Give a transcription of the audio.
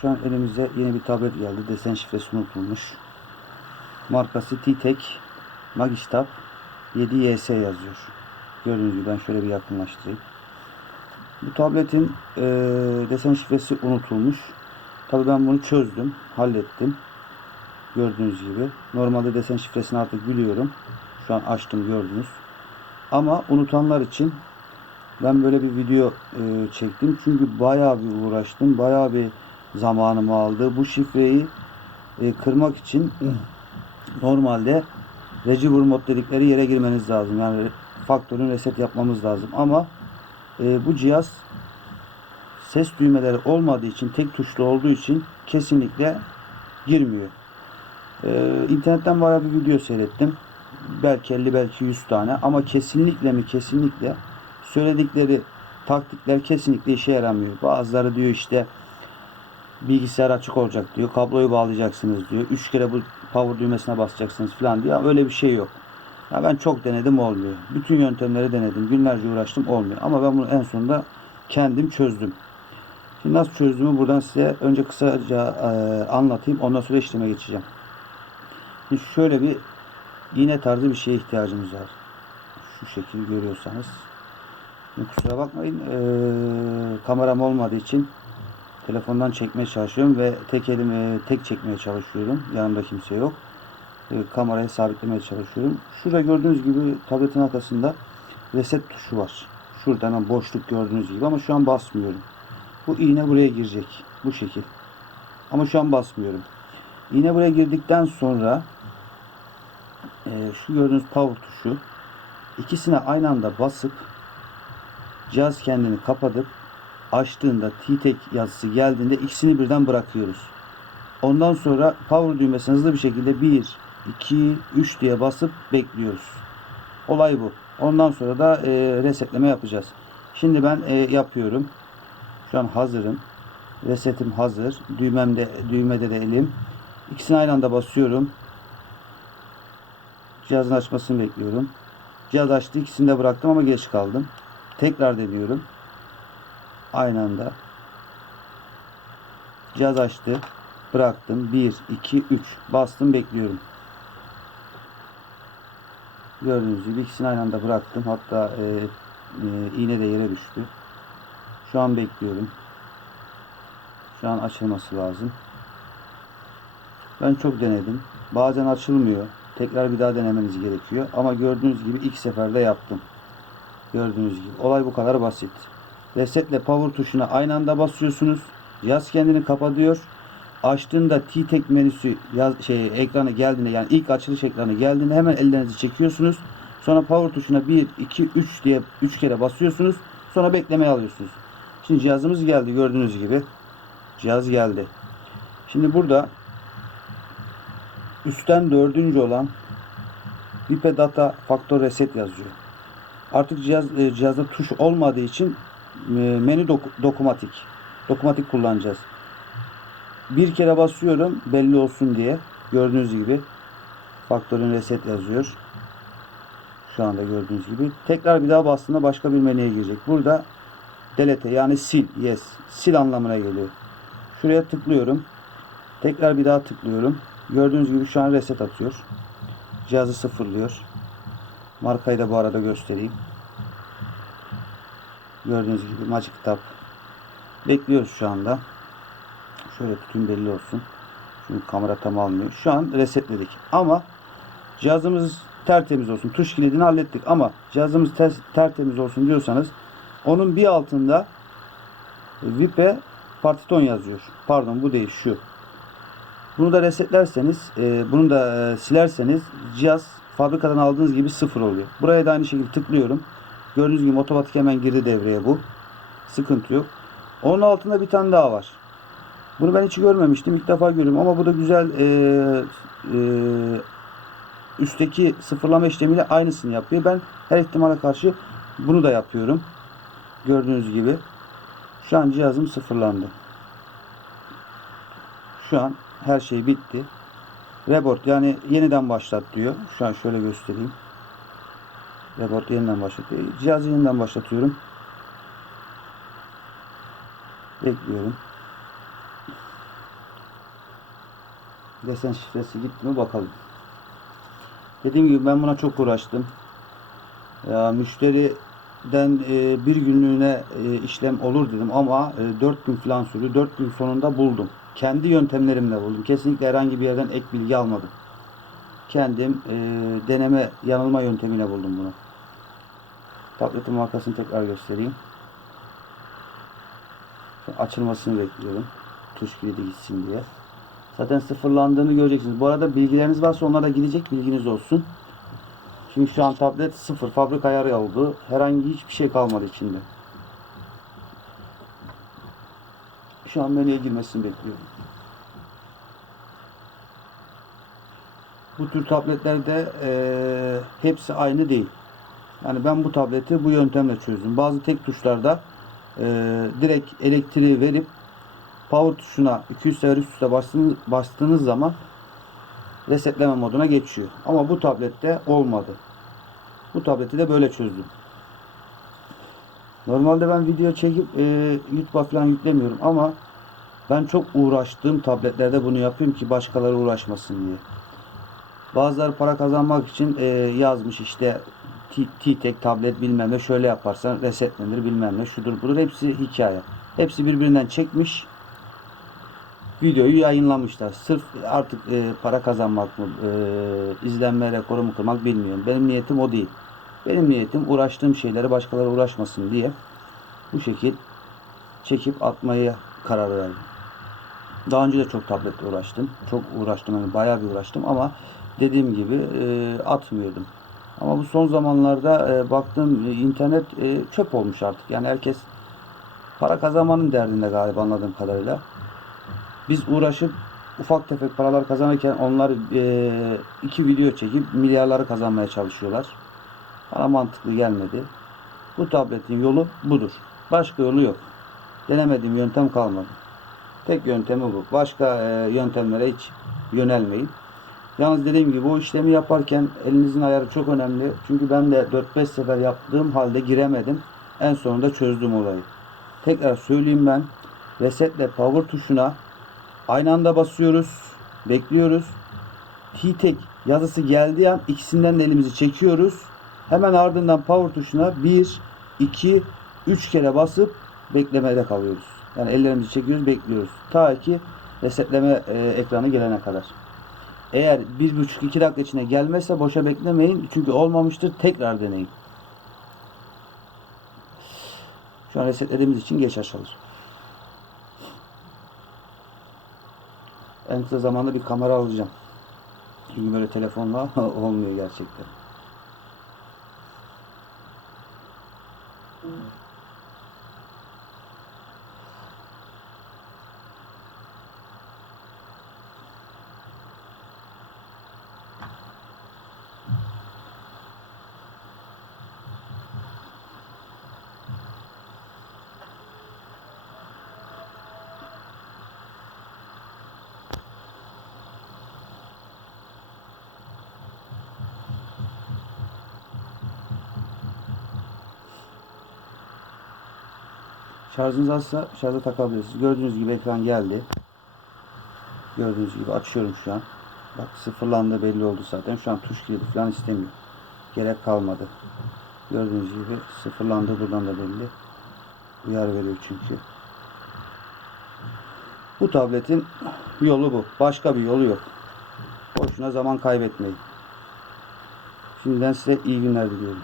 Şu an elimize yeni bir tablet geldi. Desen şifresi unutulmuş. Markası T-Tek Magistab 7YS yazıyor. Gördüğünüz gibi ben şöyle bir yakınlaştırayım. Bu tabletin eee, desen şifresi unutulmuş. Tabii ben bunu çözdüm, hallettim. Gördüğünüz gibi. Normalde desen şifresini artık biliyorum. Şu an açtım gördünüz. Ama unutanlar için ben böyle bir video e, çektim. Çünkü bayağı bir uğraştım. Bayağı bir zamanımı aldı. Bu şifreyi e, kırmak için normalde Receiver mod dedikleri yere girmeniz lazım. Yani faktörün reset yapmamız lazım. Ama e, bu cihaz ses düğmeleri olmadığı için tek tuşlu olduğu için kesinlikle girmiyor. E, internetten bayağı bir video seyrettim. Belki 50 belki 100 tane ama kesinlikle mi kesinlikle söyledikleri taktikler kesinlikle işe yaramıyor. Bazıları diyor işte bilgisayar açık olacak diyor. Kabloyu bağlayacaksınız diyor. Üç kere bu power düğmesine basacaksınız falan diyor. Öyle bir şey yok. Ya ben çok denedim olmuyor. Bütün yöntemleri denedim. Günlerce uğraştım olmuyor. Ama ben bunu en sonunda kendim çözdüm. Şimdi nasıl çözdüğümü buradan size önce kısaca e, anlatayım. Ondan sonra işleme geçeceğim. Şimdi şöyle bir iğne tarzı bir şeye ihtiyacımız var. Şu şekil görüyorsanız. Şimdi kusura bakmayın. e, kameram olmadığı için telefondan çekmeye çalışıyorum ve tek elime tek çekmeye çalışıyorum. Yanımda kimse yok. E, kamerayı sabitlemeye çalışıyorum. Şurada gördüğünüz gibi tabletin arkasında reset tuşu var. Şurada hemen boşluk gördüğünüz gibi ama şu an basmıyorum. Bu iğne buraya girecek. Bu şekil. Ama şu an basmıyorum. İğne buraya girdikten sonra e, şu gördüğünüz power tuşu ikisine aynı anda basıp cihaz kendini kapatıp açtığında T-Tek yazısı geldiğinde ikisini birden bırakıyoruz. Ondan sonra power düğmesine hızlı bir şekilde 1, 2, 3 diye basıp bekliyoruz. Olay bu. Ondan sonra da e, resetleme yapacağız. Şimdi ben e, yapıyorum. Şu an hazırım. Resetim hazır. Düğmemde, düğmede de elim. İkisini aynı anda basıyorum. Cihazın açmasını bekliyorum. Cihaz açtı. İkisini de bıraktım ama geç kaldım. Tekrar deniyorum. Aynı anda. Cihaz açtı. Bıraktım. 1, 2, 3. Bastım bekliyorum. Gördüğünüz gibi ikisini aynı anda bıraktım. Hatta e, e, iğne de yere düştü. Şu an bekliyorum. Şu an açılması lazım. Ben çok denedim. Bazen açılmıyor. Tekrar bir daha denemeniz gerekiyor. Ama gördüğünüz gibi ilk seferde yaptım. Gördüğünüz gibi. Olay bu kadar basit. Resetle power tuşuna aynı anda basıyorsunuz. Cihaz kendini kapatıyor. Açtığında T-Tek menüsü yaz, şey, ekranı geldiğinde yani ilk açılış ekranı geldiğinde hemen ellerinizi çekiyorsunuz. Sonra power tuşuna 1, 2, 3 diye 3 kere basıyorsunuz. Sonra beklemeye alıyorsunuz. Şimdi cihazımız geldi gördüğünüz gibi. Cihaz geldi. Şimdi burada üstten dördüncü olan VIP Data Factor Reset yazıyor. Artık cihaz e, cihazda tuş olmadığı için menü dok- dokumatik. Dokumatik kullanacağız. Bir kere basıyorum belli olsun diye. Gördüğünüz gibi faktörün reset yazıyor. Şu anda gördüğünüz gibi. Tekrar bir daha bastığında başka bir menüye girecek. Burada delete yani sil. Yes. Sil anlamına geliyor. Şuraya tıklıyorum. Tekrar bir daha tıklıyorum. Gördüğünüz gibi şu an reset atıyor. Cihazı sıfırlıyor. Markayı da bu arada göstereyim. Gördüğünüz gibi Magic Tab. Bekliyoruz şu anda. Şöyle tutun belli olsun. Çünkü kamera tam almıyor. Şu an resetledik. Ama cihazımız tertemiz olsun. Tuş kilidini hallettik ama cihazımız ter- tertemiz olsun diyorsanız onun bir altında Vipe Partiton yazıyor. Pardon bu değil şu. Bunu da resetlerseniz, e, bunu da e, silerseniz cihaz fabrikadan aldığınız gibi sıfır oluyor. Buraya da aynı şekilde tıklıyorum. Gördüğünüz gibi otomatik hemen girdi devreye bu. Sıkıntı yok. Onun altında bir tane daha var. Bunu ben hiç görmemiştim. İlk defa görüyorum ama bu da güzel e, e, üstteki sıfırlama işlemiyle aynısını yapıyor. Ben her ihtimale karşı bunu da yapıyorum. Gördüğünüz gibi. Şu an cihazım sıfırlandı. Şu an her şey bitti. Reboot yani yeniden başlat diyor. Şu an şöyle göstereyim. Reboot yeniden başlatıyor. Cihazı yeniden başlatıyorum. Bekliyorum. Desen şifresi gitti mi bakalım. Dediğim gibi ben buna çok uğraştım. Ya müşteriden e, bir günlüğüne e, işlem olur dedim ama e, 4 gün falan sürdü. 4 gün sonunda buldum. Kendi yöntemlerimle buldum. Kesinlikle herhangi bir yerden ek bilgi almadım. Kendim e, deneme yanılma yöntemiyle buldum bunu. Tabletin markasını tekrar göstereyim. Şu açılmasını bekliyorum. Tuş kilidi gitsin diye. Zaten sıfırlandığını göreceksiniz. Bu arada bilgileriniz varsa onlara gidecek bilginiz olsun. Çünkü şu an tablet sıfır. Fabrika ayarı oldu. Herhangi hiçbir şey kalmadı içinde. Şu an menüye girmesini bekliyorum. Bu tür tabletlerde eee, hepsi aynı değil. Yani ben bu tableti bu yöntemle çözdüm. Bazı tek tuşlarda eee, direkt elektriği verip power tuşuna 200 sefer üst üste bastığınız, bastığınız zaman resetleme moduna geçiyor. Ama bu tablette olmadı. Bu tableti de böyle çözdüm. Normalde ben video çekip e, YouTube'a falan yüklemiyorum ama ben çok uğraştığım tabletlerde bunu yapıyorum ki başkaları uğraşmasın diye. Bazıları para kazanmak için e, yazmış işte T-Tek tablet bilmem ne şöyle yaparsan resetlenir bilmem ne şudur budur hepsi hikaye. Hepsi birbirinden çekmiş videoyu yayınlamışlar. Sırf artık e, para kazanmak mı, e, izlenme rekoru mu kırmak bilmiyorum. Benim niyetim o değil. Benim niyetim uğraştığım şeyleri başkaları uğraşmasın diye bu şekil çekip atmaya karar verdim. Daha önce de çok tabletle uğraştım. Çok uğraştım yani bayağı bir uğraştım ama dediğim gibi e, atmıyordum. Ama bu son zamanlarda e, baktım e, internet e, çöp olmuş artık. Yani herkes para kazanmanın derdinde galiba anladığım kadarıyla. Biz uğraşıp ufak tefek paralar kazanırken onlar e, iki video çekip milyarları kazanmaya çalışıyorlar. Bana mantıklı gelmedi. Bu tabletin yolu budur. Başka yolu yok. Denemediğim yöntem kalmadı. Tek yöntemi bu. Başka e, yöntemlere hiç yönelmeyin. Yalnız dediğim gibi o işlemi yaparken elinizin ayarı çok önemli. Çünkü ben de 4-5 sefer yaptığım halde giremedim. En sonunda çözdüm olayı. Tekrar söyleyeyim ben. Resetle power tuşuna aynı anda basıyoruz. Bekliyoruz. T-Tek yazısı geldiği an ikisinden de elimizi çekiyoruz. Hemen ardından power tuşuna 1, 2, 3 kere basıp beklemede kalıyoruz. Yani ellerimizi çekiyoruz, bekliyoruz. Ta ki resetleme e, ekranı gelene kadar. Eğer 1,5-2 dakika içine gelmezse boşa beklemeyin. Çünkü olmamıştır. Tekrar deneyin. Şu an resetlediğimiz için geç açılır. En kısa zamanda bir kamera alacağım. Çünkü böyle telefonla olmuyor gerçekten. Şarjınız azsa şarja takabilirsiniz. Gördüğünüz gibi ekran geldi. Gördüğünüz gibi açıyorum şu an. Bak sıfırlandı belli oldu zaten. Şu an tuş kilidi falan istemiyor. Gerek kalmadı. Gördüğünüz gibi sıfırlandı buradan da belli. Uyar veriyor çünkü. Bu tabletin yolu bu. Başka bir yolu yok. Boşuna zaman kaybetmeyin. Şimdiden size iyi günler diliyorum.